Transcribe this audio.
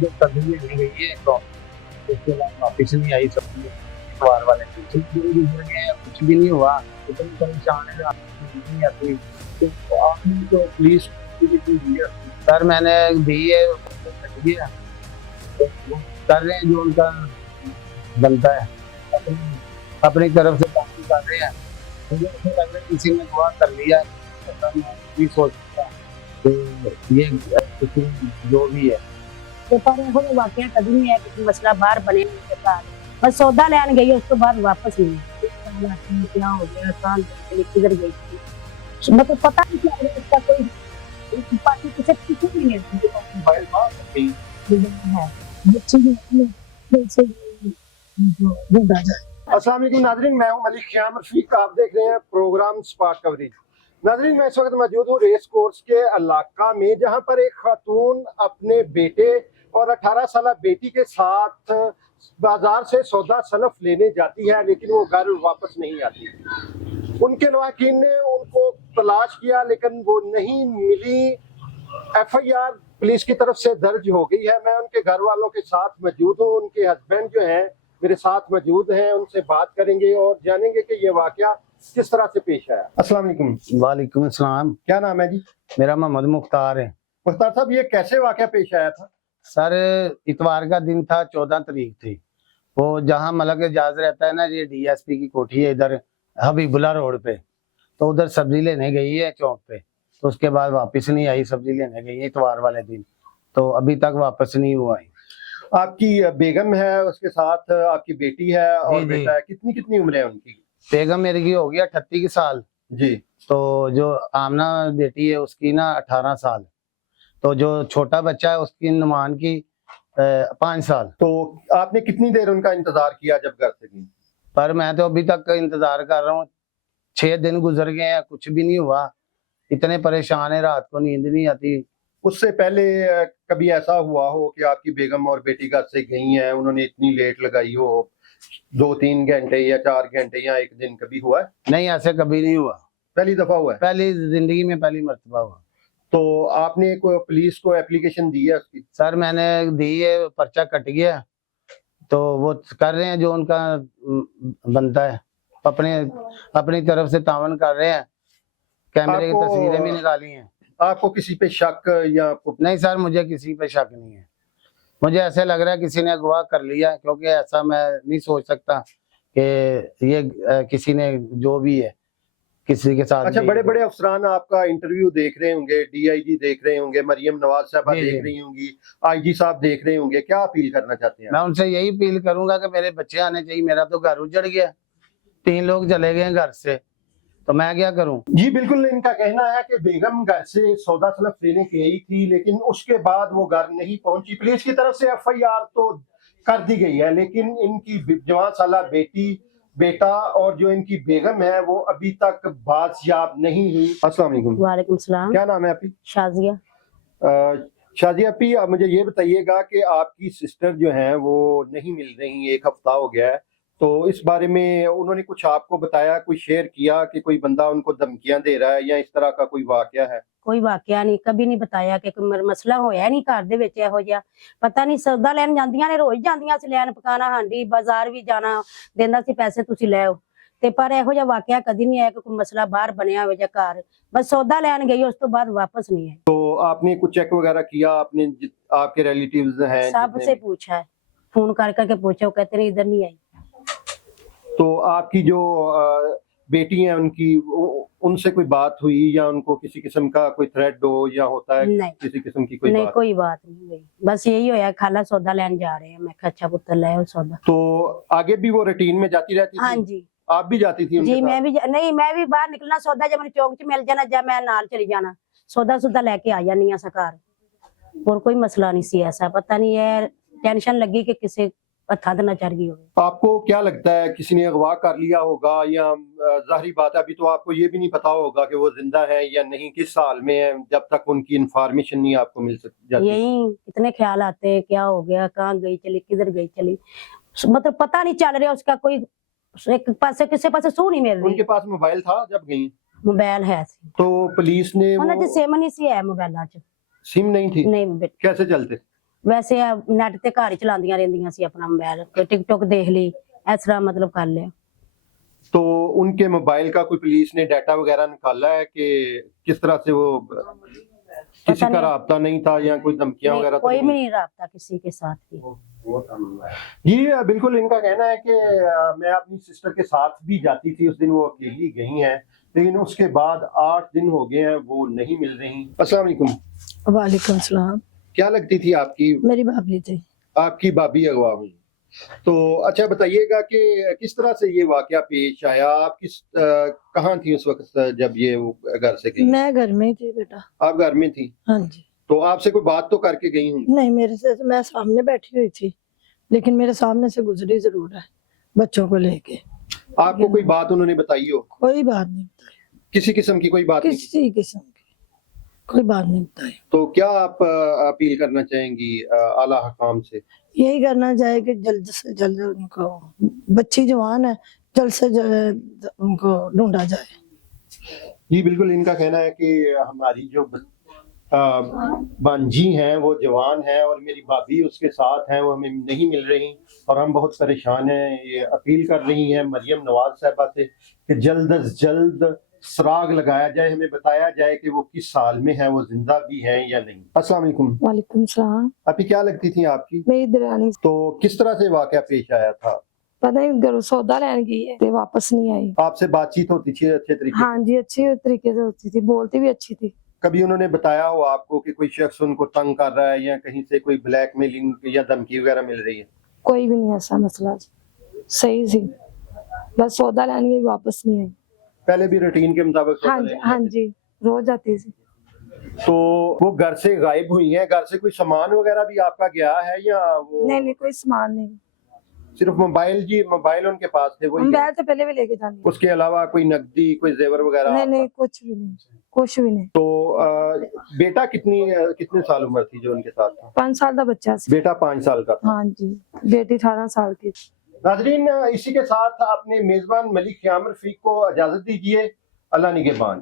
जो तब्दीली नहीं गई है तो उसके बाद वापस नहीं आई सब इतवार वाले दिन। कुछ दिन गुजर गए, कुछ भी नहीं हुआ, इतनी परेशान है नहीं आती। तो आपने तो पुलिस सर मैंने दी है, कट गया तो वो कर रहे हैं जो उनका बनता है, अपनी तरफ से काम कर रहे हैं। मुझे ऐसा लग रहा है किसी ने दुआ कर लिया, पता नहीं सोचता तो ये किसी जो भी है ਤੇ ਪਰ ਇਹੋ ਜਿਹਾ ਵਾਕਿਆ ਕਦੀ ਨਹੀਂ ਹੈ ਕਿ ਮਸਲਾ ਬਾਹਰ ਬਣੇ ਹੋਣ ਦੇ ਘਰ ਬਸ ਸੌਦਾ ਲੈਣ ਗਈ ਉਸ ਤੋਂ ਬਾਅਦ ਵਾਪਸ ਨਹੀਂ ਆਈ। क्या हो गया कान किधर गई थी मतलब पता नहीं क्या है इसका कोई पार्टी किसे किसी भी नहीं है मोबाइल बात है बच्चे अस्सलाम वालेकुम नाज़रीन, मैं हूं मलिक क़याम रफ़ीक। आप देख रहे हैं प्रोग्राम स्पॉट कवरेज। नाज़रीन, मैं इस वक्त मौजूद हूं रेस कोर्स के इलाका में, जहां पर एक खातून अपने बेटे और 18 साल बेटी के साथ बाजार से सौदा सलफ लेने जाती है, लेकिन वो घर वापस नहीं आती। उनके नवाकिन ने उनको तलाश किया लेकिन वो नहीं मिली। FIR पुलिस की तरफ से दर्ज हो गई है। मैं उनके घर वालों के साथ मौजूद हूँ, उनके हस्बैंड जो हैं मेरे साथ मौजूद हैं, उनसे बात करेंगे और जानेंगे कि ये वाकया किस तरह से पेश आया। अस्सलाम वालेकुम। वालेकुम अस्सलाम। क्या नाम है जी? मेरा मोहम्मद मुख्तार है। मुख्तार साहब, ये कैसे वाकया पेश आया था? सर इतवार का दिन था, 14 तारीख थी। वो जहाँ मलक एजाज रहता है ना, ये DSP की कोठी है इधर हबीबुल्ला रोड पे, तो उधर सब्जी लेने गई है चौक पे। तो उसके बाद वापस नहीं आई, सब्जी लेने गई है इतवार वाले दिन, तो अभी तक वापस नहीं हुआ है। आपकी बेगम है, उसके साथ आपकी बेटी है और जी, बेटा है। कितनी कितनी उम्र है उनकी? बेगम मेरी की हो गया 38 साल, जी। तो जो आमना बेटी है उसकी ना 18 साल, तो जो छोटा बच्चा है उसकी नुमान की 5 साल। तो आपने कितनी देर उनका इंतजार किया जब घर से गई? पर मैं तो अभी तक इंतजार कर रहा हूँ, 6 दिन गुजर गए हैं, कुछ भी नहीं हुआ। इतने परेशान है, रात को नींद नहीं आती। उससे पहले कभी ऐसा हुआ हो कि आपकी बेगम और बेटी घर से गई हैं, उन्होंने इतनी लेट लगाई हो, 2-3 घंटे या 4 घंटे या एक दिन, कभी हुआ है? नहीं, ऐसे कभी नहीं हुआ, पहली दफा हुआ है? पहली जिंदगी में पहली मर्तबा हुआ। तो आपने कोई पुलिस को एप्लीकेशन दी है उसकी? सर मैंने दी है, पर्चा कट गया, तो वो कर रहे हैं जो उनका बनता है, अपनी तरफ से तावन कर रहे हैं। कैमरे की तस्वीरें भी निकाली हैं। आपको किसी पे शक या नहीं सर, मुझे किसी पे शक नहीं है। मुझे ऐसे लग रहा है किसी ने अगवा कर लिया, क्योंकि ऐसा मैं नहीं सोच सकता कि ये किसी ने जो भी है किसी के साथ। अच्छा, बड़े बड़े अफसरान आपका इंटरव्यू देख रहे होंगे, DIG देख रहे होंगे, मरियम नवाज साहबा देख रही होंगी, IG साहब देख रहे होंगे, क्या अपील करना चाहते हैं? मैं उनसे यही अपील करूंगा कि मेरे बच्चे आने चाहिए। मेरा तो घर उजड़ गया, 3 लोग चले गए घर से, तो मैं क्या करूं? जी बिल्कुल, इनका कहना है कि बेगम घर से सौदा सलफ लेने गई थी, लेकिन उसके बाद वो घर नहीं पहुंची। पुलिस की तरफ से FIR तो कर दी गई है, लेकिन इनकी जवान साला बेटा और जो इनकी बेगम है वो अभी तक बाजियाब नहीं हुई। अस्सलाम वालेकुम। वालेकुम सलाम। क्या नाम है आपकी? शाजिया। शाजिया अपी, आप मुझे ये बताइएगा कि आपकी सिस्टर जो हैं वो नहीं मिल रही, 1 हफ्ता हो गया है, तो इस बारे में उन्होंने कुछ आपको बताया, कोई शेयर किया कि कोई बंदा उनको धमकियां दे रहा है या इस तरह का कोई वाकया है? ਕੋਈ ਵਾਕਿਆ ਨਹੀਂ, ਕਦੀ ਨਹੀਂ ਬਤਾਇਆ ਕਿ ਕੋਈ ਮਸਲਾ ਹੋਇਆ ਨਹੀਂ ਘਰ ਦੇ ਵਿੱਚ ਇਹੋ ਜਿਹਾ। ਪਤਾ ਨਹੀਂ ਸੌਦਾ ਲੈਣ ਜਾਂਦੀਆਂ ਨੇ, ਰੋਜ਼ ਜਾਂਦੀਆਂ ਸੀ ਲੈਣ, ਪਕਾਣਾ ਹਾਂਡੀ, ਬਾਜ਼ਾਰ ਵੀ ਜਾਣਾ, ਦਿੰਦਾ ਸੀ ਪੈਸੇ ਤੁਸੀਂ ਲੈ ਆਓ, ਤੇ ਪਰ ਇਹੋ ਜਿਹਾ ਵਾਕਿਆ ਕਦੀ ਨਹੀਂ ਆਇਆ ਕਿ ਕੋਈ ਮਸਲਾ ਬਾਹਰ ਬਣਿਆ ਹੋਵੇ ਜਾਂ ਘਰ। ਬਸ ਸੌਦਾ ਲੈਣ ਗਈ, ਉਸ ਤੋਂ ਬਾਅਦ वापस नहीं आई। तो आपने कुछ चेक वगैरह किया? आपने आपके रिलेटिव्स हैं सबसे पूछा है, फोन कर करके पूछा, वो कहते नहीं इधर नहीं आई। तो आपकी जो बेटी है उनकी, उनसे कोई बात हुई या उनको किसी किस्म का कोई थ्रेट हो या होता है नहीं, किसी किस्म की कोई नहीं बात? कोई बात नहीं हुई। बस यही होया खाला सौदा लेन जा रहे हैं, मैं कहा अच्छा पुत्र ले आओ सौदा। तो आगे भी वो रूटीन में जाती रहती थी? हाँ जी। आप भी जाती थी उनके जी साथ? मैं भी बाहर निकलना, सौदा जब मैंने चौक च मिल जाना, जब मैं नाल चली जाना, सौदा सुदा लेके आ जानी है घर। और कोई मसला नहीं सी ऐसा। पता नहीं है टेंशन लगी कि किसी हद न चढ़ गई हो। आपको क्या लगता है किसी ने अगवा कर लिया होगा या जाहिर बात है अभी तो आपको ये भी नहीं पता होगा कि वो जिंदा है या नहीं, किस हाल में है, जब तक उनकी इंफॉर्मेशन नहीं आपको मिल सकती? यही कितने ख्याल आते हैं, क्या हो गया, कहाँ गई चली, किधर गई चली, मतलब पता नहीं चल रहा उसका। कोई एक पास किसी पास सू नहीं मिल रही। उनके पास मोबाइल था जब गई? मोबाइल है तो पुलिस ने सिम नहीं सी है मोबाइल च। सिम नहीं थी? नहीं कैसे चलते? ਵੈਸੇ ਨੈਟ ਤੇ ਘਰ ਹੀ ਚਲਾਉਂਦੀਆਂ ਰਹਿੰਦੀਆਂ ਸੀ ਆਪਣਾ ਮੋਬਾਈਲ, ਕੋਈ ਟਿਕਟੋਕ ਦੇਖ ਲਈ, ਇਸ ਤਰ੍ਹਾਂ ਮਤਲਬ ਕਰ ਲਿਆ। तो उनके मोबाइल का कोई पुलिस ने डाटा वगैरह निकाला है कि किस तरह से वो किसी का नहीं। राब्ता नहीं था या कोई धमकियां नहीं, वगैरह तो कोई भी नहीं? नहीं रहा किसी के साथ भी। जी बिल्कुल, इनका कहना है कि मैं अपनी सिस्टर के साथ भी जाती थी, उस दिन वो अकेली गई हैं, लेकिन उसके बाद 8 दिन हो गए हैं वो नहीं मिल रही। अस्सलाम वालेकुम। वालेकुम सलाम। क्या लगती थी आपकी? मेरी भाभी थी। आपकी भाभी अगवा हुई। तो अच्छा बताइएगा कि किस तरह से ये वाकया पेश आया, आप कहाँ थी उस वक्त जब ये वो घर से गई? मैं घर में ही थी बेटा। आप घर में थी? हाँ जी। तो आपसे कोई बात तो करके गई हूँ? नहीं, मेरे से मैं सामने बैठी हुई थी, लेकिन मेरे सामने से गुजरी जरूर है बच्चों को लेके। आपको कोई बात उन्होंने बताई हो? कोई बात नहीं बताई, किसी किस्म की कोई बात नहीं? किसी किस्म की कोई बात नहीं बताई। तो क्या आप अपील करना चाहेंगी आला हकाम से? यही करना चाहिए कि जल्द से जल्द उनको, बच्ची जवान है, जल्द से जल्द उनको ढूंढा जाए। जी बिल्कुल, इनका कहना है कि हमारी जो बांजी हैं वो जवान है और मेरी भाभी उसके साथ हैं, वो हमें नहीं मिल रही और हम बहुत परेशान हैं। ये अपील कर रही हैं मरियम नवाज साहबा से कि जल्द अज जल्द सुराग लगाया जाए, हमें बताया जाए कि वो किस साल में है, वो जिंदा भी हैं या नहीं। अस्सलाम वालेकुम। वालेकुम सलाम। अभी क्या लगती थी आपकी? मेरी दरानी तो किस तरह से वाकया पेश आया था? पता नहीं घर सौदा लेने गई है ते वापस नहीं आई। आपसे बातचीत होती थी अच्छे तरीके से? हाँ जी, अच्छी तरीके से होती थी, बोलती भी अच्छी थी। कभी उन्होंने बताया हो आपको कि कोई शख्स उनको तंग कर रहा है या कहीं से कोई ब्लैकमेलिंग या धमकी वगैरह मिल रही है? कोई भी नहीं ऐसा मसला, सही सी, बस सौदा लेने गई वापस नहीं आई। पहले भी रूटीन के मुताबिक सौदा हाँ जी, लेने हाँ आते थे। जी, रोज जाती थी। तो वो घर से गायब हुई हैं, घर से कोई सामान वगैरह भी आपका गया है या वो नहीं नहीं, कोई सामान नहीं। सिर्फ मोबाइल? जी मोबाइल उनके पास थे वही है? मोबाइल तो पहले भी लेके जानी। उसके अलावा कोई नकदी, कोई जेवर वगैरह? नहीं आपका? नहीं, कुछ भी नहीं, कुछ भी नहीं। तो बेटा कितने साल उम्र थी जो उनके साथ था? 5 साल का बच्चा सी। बेटा 5 साल का था। हाँ जी, बेटी 18 साल की। नाजरीन, इसी के साथ अपने मेजबान मलिक क़याम रफीक को इजाजत दीजिए। अल्लाह निगहबान।